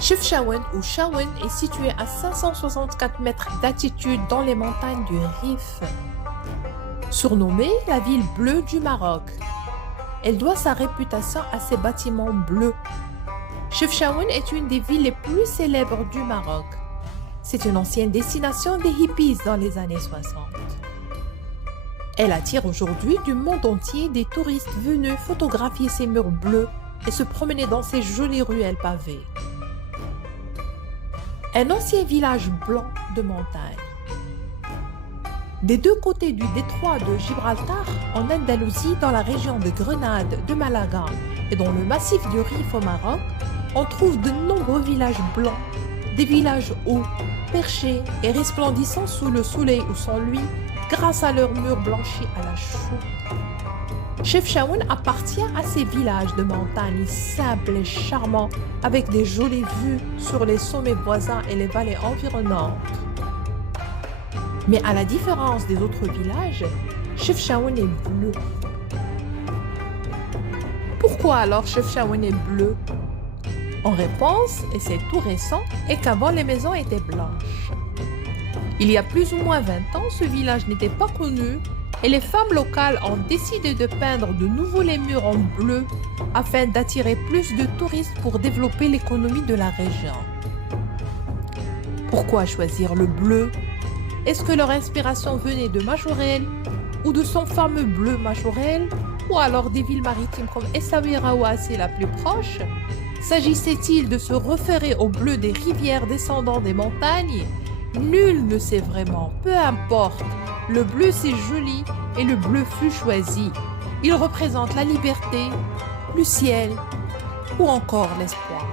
Chefchaouen ou Chaouen est situé à 564 mètres d'altitude dans les montagnes du Rif. Surnommée la ville bleue du Maroc, elle doit sa réputation à ses bâtiments bleus. Chefchaouen est une des villes les plus célèbres du Maroc. C'est une ancienne destination des hippies dans les années 60. Elle attire aujourd'hui du monde entier des touristes venus photographier ses murs bleus et se promener dans ses jolies ruelles pavées. Un ancien village blanc de montagne. Des deux côtés du détroit de Gibraltar, en Andalousie, dans la région de Grenade, de Malaga et dans le massif du Rif au Maroc, on trouve de nombreux villages blancs, des villages hauts, perchés et resplendissant sous le soleil ou sans lui, grâce à leurs murs blanchis à la chaux. Chefchaouen appartient à ces villages de montagne simples et charmants, avec des jolies vues sur les sommets voisins et les vallées environnantes. Mais à la différence des autres villages, Chefchaouen est bleu. Pourquoi alors Chefchaouen est bleu? En réponse, et c'est tout récent, est qu'avant les maisons étaient blanches. Il y a plus ou moins 20 ans, ce village n'était pas connu et les femmes locales ont décidé de peindre de nouveau les murs en bleu afin d'attirer plus de touristes pour développer l'économie de la région. Pourquoi choisir le bleu? Est-ce que leur inspiration venait de Majorelle ou de son fameux bleu Majorelle ou alors des villes maritimes comme Essaouira ou Assy la plus proche? S'agissait-il de se référer au bleu des rivières descendant des montagnes? Nul ne sait vraiment, peu importe. Le bleu c'est joli et le bleu fut choisi. Il représente la liberté, le ciel ou encore l'espoir.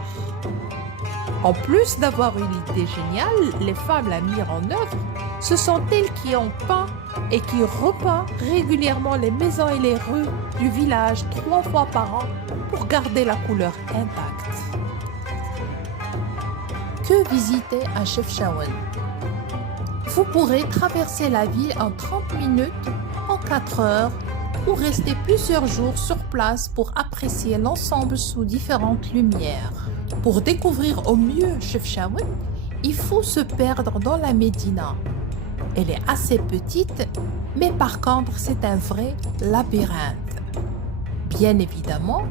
En plus d'avoir une idée géniale, les femmes la mirent en œuvre. Ce sont elles qui ont peint et qui repeint régulièrement les maisons et les rues du village 3 fois par an pour garder la couleur intacte. Que visiter à Chefchaouen? Vous pourrez traverser la ville en 30 minutes, en 4 heures, ou rester plusieurs jours sur place pour apprécier l'ensemble sous différentes lumières. Pour découvrir au mieux Chefchaouen, il faut se perdre dans la Médina. Elle est assez petite, mais par contre c'est un vrai labyrinthe. Bien évidemment,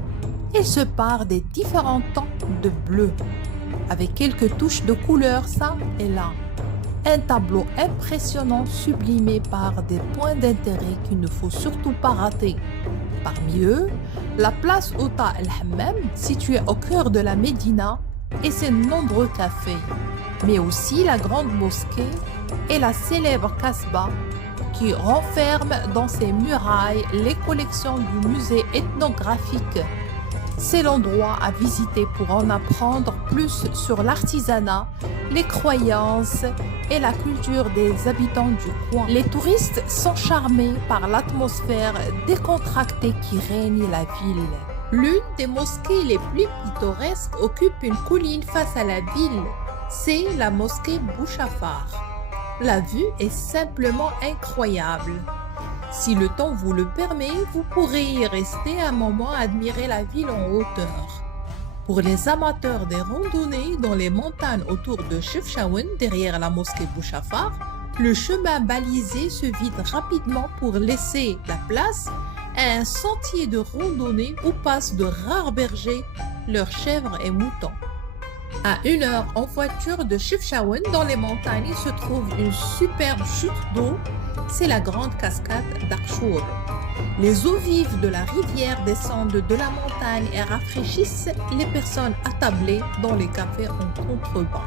elle se part des différents tons de bleu, avec quelques touches de couleur ça et là. Un tableau impressionnant sublimé par des points d'intérêt qu'il ne faut surtout pas rater. Parmi eux, la place Outa El Hammam, située au cœur de la Médina, et ses nombreux cafés, mais aussi la grande mosquée et la célèbre Casbah, qui renferme dans ses murailles les collections du musée ethnographique. C'est l'endroit à visiter pour en apprendre plus sur l'artisanat, les croyances et la culture des habitants du coin. Les touristes sont charmés par l'atmosphère décontractée qui règne la ville. L'une des mosquées les plus pittoresques occupe une colline face à la ville. C'est la mosquée Bouchafar. La vue est simplement incroyable. Si le temps vous le permet, vous pourrez y rester un moment à admirer la ville en hauteur. Pour les amateurs des randonnées dans les montagnes autour de Chefchaouen, derrière la mosquée Bouchafar, le chemin balisé se vide rapidement pour laisser la place à un sentier de randonnée où passent de rares bergers, leurs chèvres et moutons. À 1 heure en voiture de Chefchaouen, dans les montagnes, se trouve une superbe chute d'eau, c'est la grande cascade d'Archour. Les eaux vives de la rivière descendent de la montagne et rafraîchissent les personnes attablées dans les cafés en contrebas.